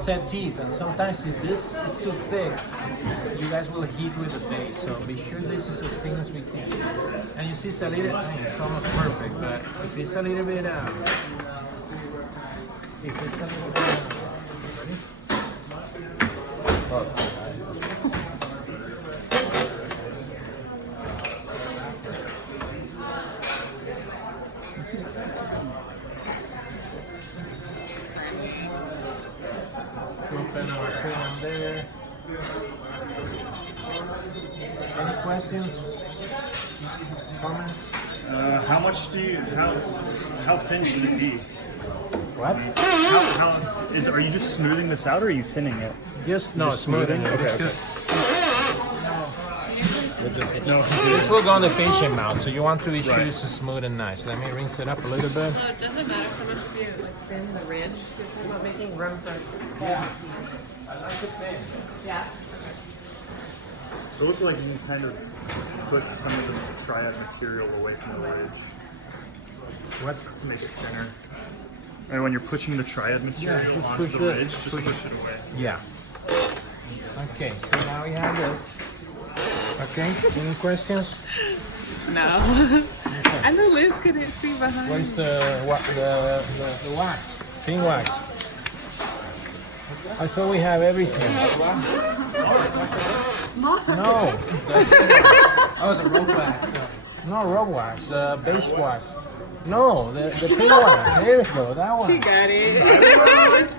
set teeth, and sometimes if this is too thick, you guys will hit with the base. So be sure this is as thin as we can. And you see it's a little, I mean, it's almost perfect, but if it's a little bit, open our film there. Any questions? Comments? How much do you, how thin should it be? What? Are you just smoothing this out or are you thinning it? Just no, smoothing. Okay. No. This will go on the patient mouth, so you want to be sure this is smooth and nice. Let me rinse it up a little bit. So it doesn't matter so much if you like thin the ridge. You're talking about making room for Yeah, I like it thin. yeah. So it looks like you kind of put some of the triad material away from the ridge. What? To make it thinner. And when you're pushing the triad material just onto push the it. ridge, just push it away. Yeah. Okay, so now we have this. Okay, any questions? No. Okay. I know Liz couldn't see behind. Where's the wax? Pink wax. I thought we have everything. No. Oh, the rope wax. No, rope wax, base wax. No, the pink wax. There we go, that She one. got it.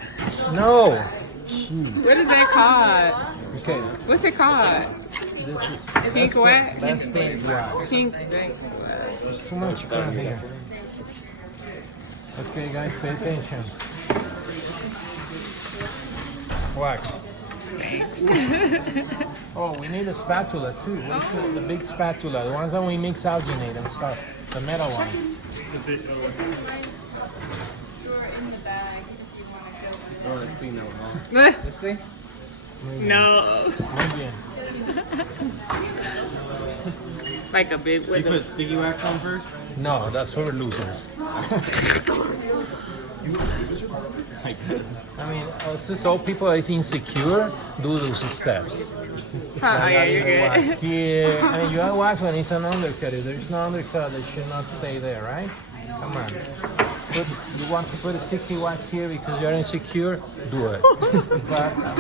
No. Jeez. What is that called? Okay, What's it called? this is Pink wax? best place wax. Pink wax. There's too much going here. Okay, guys, pay attention. Wax. Oh, we need a spatula too. Where's the big spatula? The ones that we mix alginate and stuff. The metal one. It's in the right drawer in the bag if you want to go with it. This thing? No. Muy bien. Like a big You with put a sticky wax on first? No, that's for losers. I mean, since all people is insecure, do those steps. Oh yeah, you're Wax good. here. I mean, you have wax when it's an undercut. If there's no undercut, it should not stay there, right? Come on. You want to put a sticky wax here because you're insecure? Do it. But, I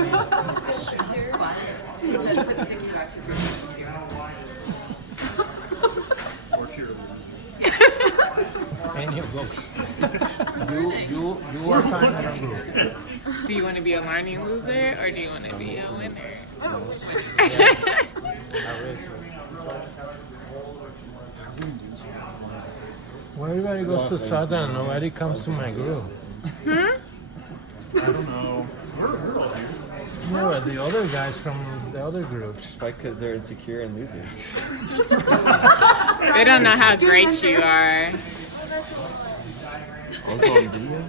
mean, He said put sticky wax in your any of those. You are signed in a group. Do you want to be a learning loser or do you want to be a winner? When everybody goes to Southern, nobody comes to my group. I don't know. No, but the other guys from the other groups. Probably because they're insecure and losing. They don't know how great you are. Also on video?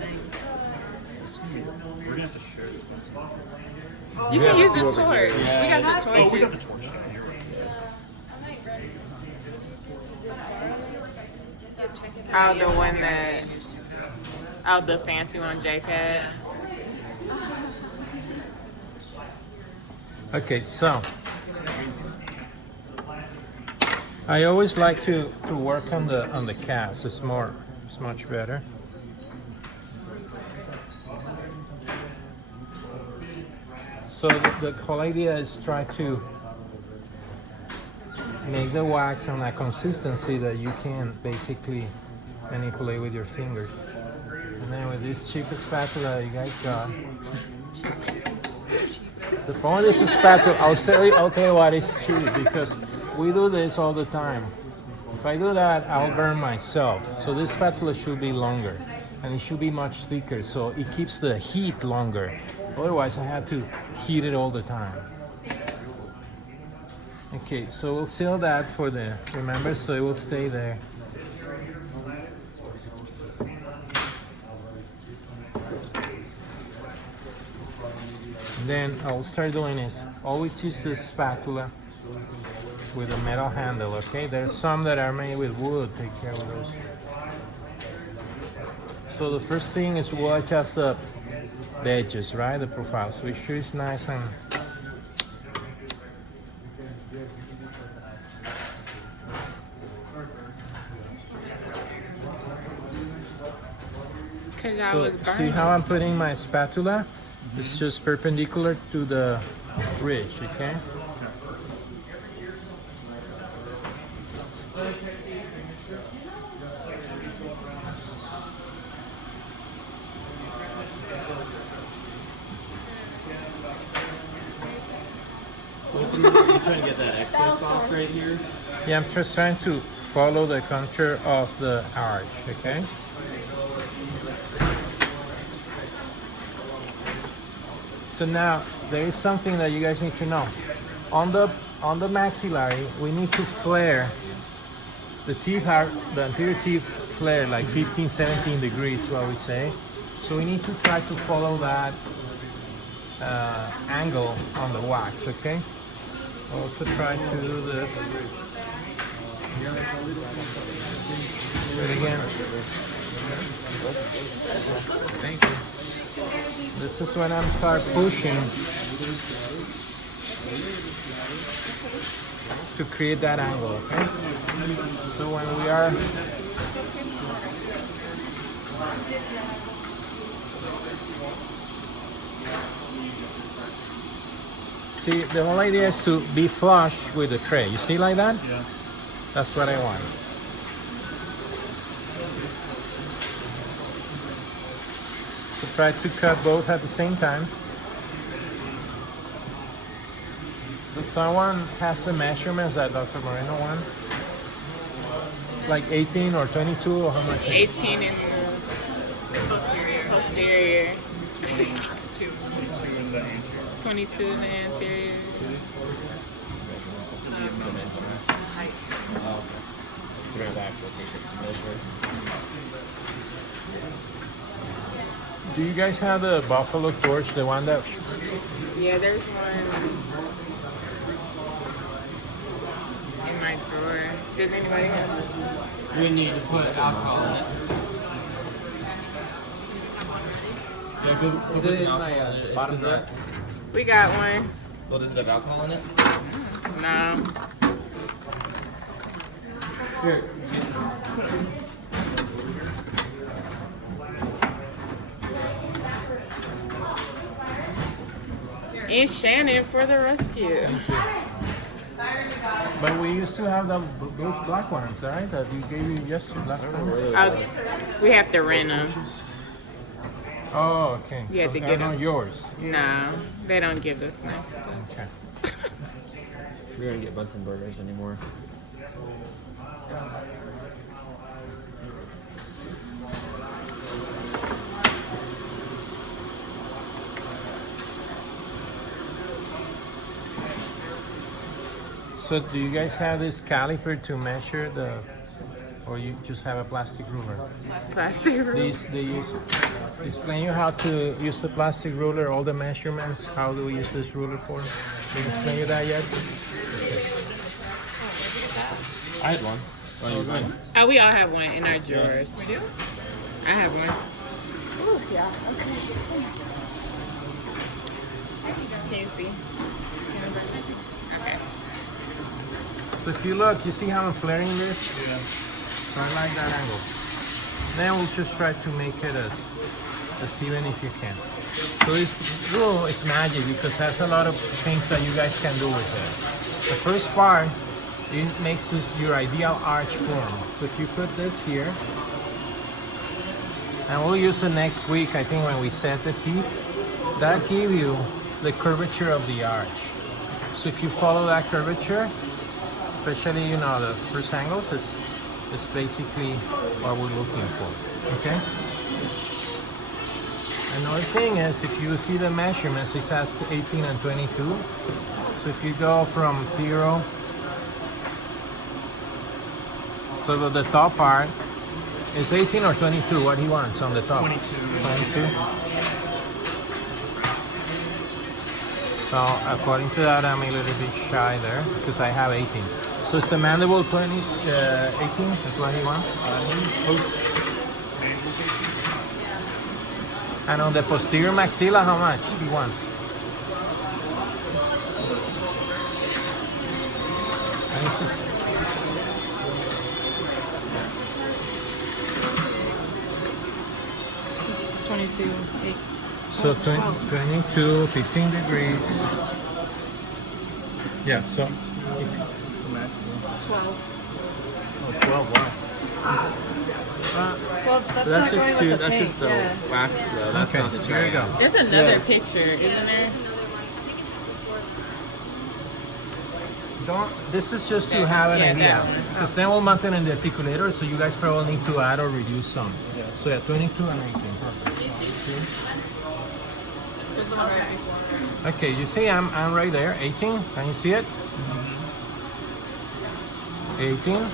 We're gonna have to share this one. You can use the torch. We got the Oh, we got torches. the torch. You're right. Oh, the one that. Oh, the fancy one, JPEG. Okay, so I always like to work on the cast. It's much better. So the whole idea is try to make the wax on a consistency that you can basically manipulate with your fingers. And then with this cheap spatula that you guys got. The point is a spatula. I'll tell you what is cheap because we do this all the time. If I do that, I'll burn myself. So this spatula should be longer and it should be much thicker so it keeps the heat longer. Otherwise, I have to heat it all the time. Okay, so we'll seal that for remember, so it will stay there. Then I'll start doing is always use the spatula with a metal handle, okay? There's some that are made with wood, take care of those. So the first thing is we'll adjust the the edges, right? The profile. So it sure is nice and Cause I so was see burning. how I'm putting my spatula? It's just perpendicular to the ridge, okay? You're trying to get that excess off right here. Yeah, I'm just trying to follow the contour of the arch, okay? So now there is something that you guys need to know. On the maxillary, we need to flare. The anterior teeth flare like 15, 17 degrees, what we say. So we need to try to follow that angle on the wax, okay? Also try to do this. Do it again. Thank you. This is when I'm start pushing to create that angle, okay? So when we are see, the whole idea is to be flush with the tray. You see like that? Yeah. That's what I want. So try to cut both at the same time. So someone has the measurements that Dr. Moreno won. It's like 18 or 22 or how much? 18 in the posterior. 22 in the anterior. Dimensions. Oh, okay. Throw it back, we'll take it to measure. Do you guys have the buffalo torch, the one that? Yeah, there's one in my drawer. Does anybody have this? We need to put alcohol in it. Yeah, go Is it in my bottom drawer? We got one. Well, does it have alcohol in it? No. Here. And Shannon for the rescue. But we used to have those black ones, right? That you gave me yesterday last time. We have to rent them. Oh, okay. You had So to they're get not them. yours. No, they don't give us nice stuff. Okay. We don't get Bunsen burgers anymore. So do you guys have this caliper to measure the, or you just have a plastic ruler? Plastic room. They use explain you how to use the plastic ruler, all the measurements. How do we use this ruler for? Did they explain you that yet? I had one. Oh, we all have one in our drawers. We do? I have one. Can you see? Okay. So if you look, you see how I'm flaring this? Yeah. So I like that angle. Then we'll just try to make it as even if you can. So this rule is magic because it has a lot of things that you guys can do with it. The first part, it makes this your ideal arch form. So if you put this here, and we'll use it next week, I think when we set the teeth, that gives you the curvature of the arch. So if you follow that curvature, especially, you know, the first angles is basically what we're looking for, okay? Another thing is, if you see the measurements, it says 18 and 22. So if you go from 0, so the top part is 18 or 22, what he wants on the top? 22. 22. So according to that, I'm a little bit shy there because I have 18. So it's the mandible 18, that's what he wants. And on the posterior maxilla, how much do you want? And it's just, 22. so 22, 15 degrees. Yeah, so if, 12. Oh, 12, wow. Well, that's, That's not going just two. with the That's pink. just the Yeah. wax, though. That's okay, not the there you go. tryout. There's another Yeah. picture, isn't there? This is just to Okay, have an yeah, idea. that one. Because then we'll mount it in the articulator, so you guys probably need to add or reduce some. So yeah, 22 and 18. Perfect. There's the one right before. Okay, you see I'm right there. 18. Can you see it? 18.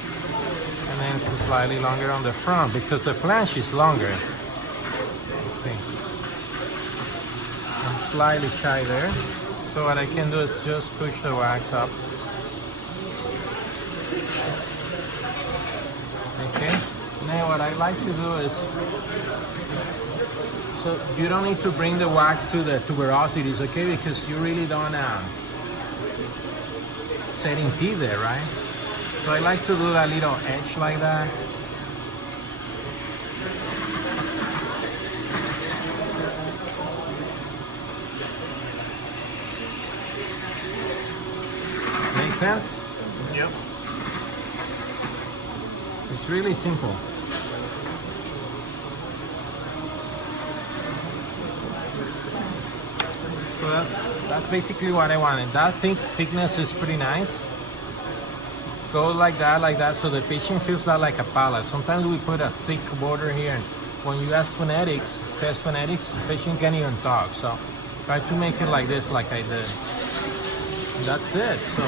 And then it's slightly longer on the front because the flange is longer. Okay. I'm slightly shy there. So what I can do is just push the wax up. Okay. Now what I like to do is, so you don't need to bring the wax to the tuberosities, okay? Because you really don't setting teeth there, right? So I like to do that little edge like that. Make sense? Yep. It's really simple. So that's basically what I wanted. That thickness is pretty nice. Go like that, so the patient feels that like a palate. Sometimes we put a thick border here, and when you ask phonetics, test phonetics, the patient can't even talk. So try to make it like this, like I did. That's it. So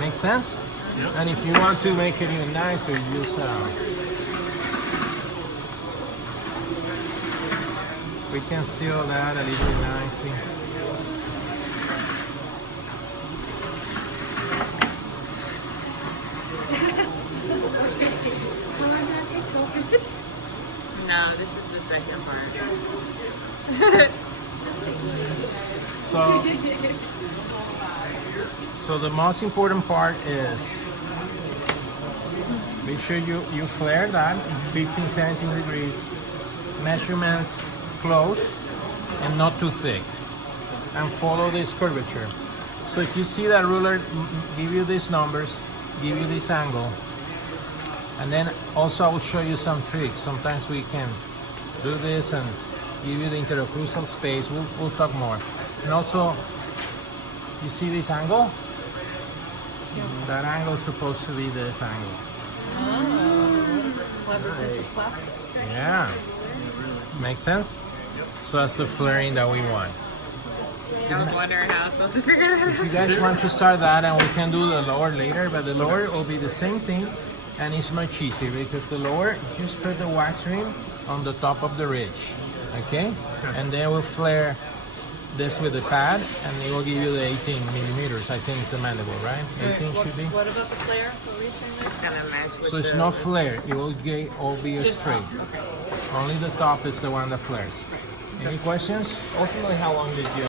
make sense? Yep. And if you want to make it even nicer, use we can seal that a little bit nicely. No, this is the second part. So the most important part is make sure you flare that 15, 17 degrees. Measurements close and not too thick. And follow this curvature. So if you see that ruler give you these numbers, give you this angle, and then also I will show you some tricks. Sometimes we can do this and give you the interocclusal space. We'll talk more. And also, you see this angle? That angle is supposed to be this angle. Clever piece of plastic. Yeah. Makes sense? So that's the flaring that we want. I was wondering how I was supposed to figure that out. You guys want to start that, and we can do the lower later, but the lower will be the same thing, and it's much easier because the lower, just put the wax rim on the top of the ridge, okay? And then we'll flare this with the pad, and it will give you the 18 millimeters. I think it's the mandible, right? 18 should be. What about the flare? What were you saying? It's gonna match with So it's not flare, it will all be straight. Only the top is the one that flares. Any questions? Ultimately, how long did you